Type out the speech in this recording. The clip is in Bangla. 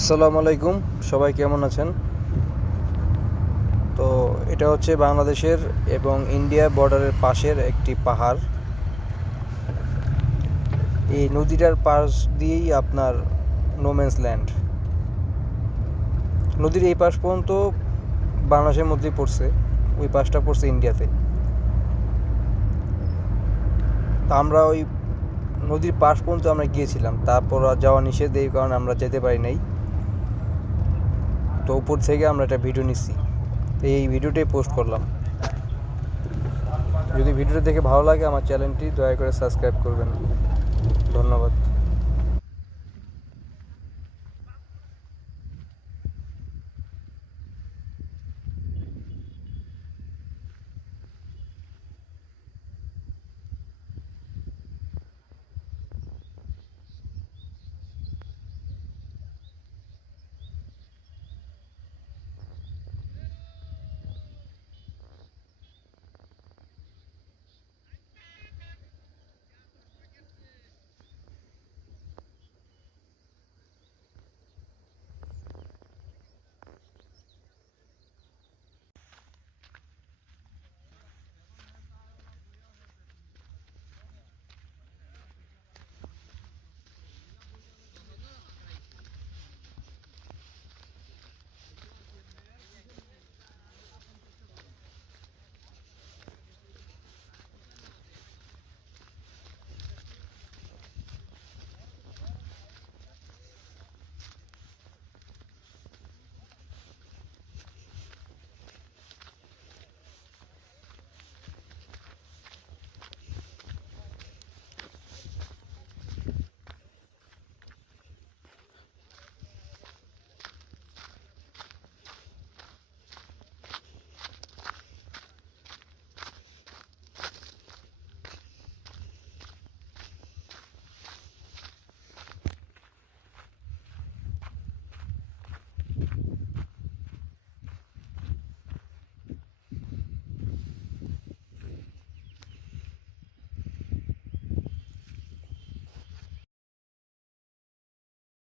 আসসালামু আলাইকুম, সবাই কেমন আছেন? তো এটা হচ্ছে বাংলাদেশের এবং ইন্ডিয়া বর্ডারের পাশের একটি পাহাড়। এই নদীটার পাশ দিয়েই আপনার নোম্যান্স ল্যান্ড। নদীর এই পাশ পর্যন্ত বাংলাদেশের মধ্যেই পড়ছে, ওই পাশটা পড়ছে ইন্ডিয়াতে। তা আমরা ওই নদীর পাশ পর্যন্ত আমরা গিয়েছিলাম, তারপর আর যাওয়া নিষেধ, এই কারণে আমরা যেতে পারি নাই। তো উপর থেকে আমরা একটা ভিডিও নিচ্ছি, তো এই ভিডিওটাই পোস্ট করলাম। যদি ভিডিওটা দেখে ভালো লাগে আমার চ্যানেলটি দয়া করে সাবস্ক্রাইব করবেন। ধন্যবাদ।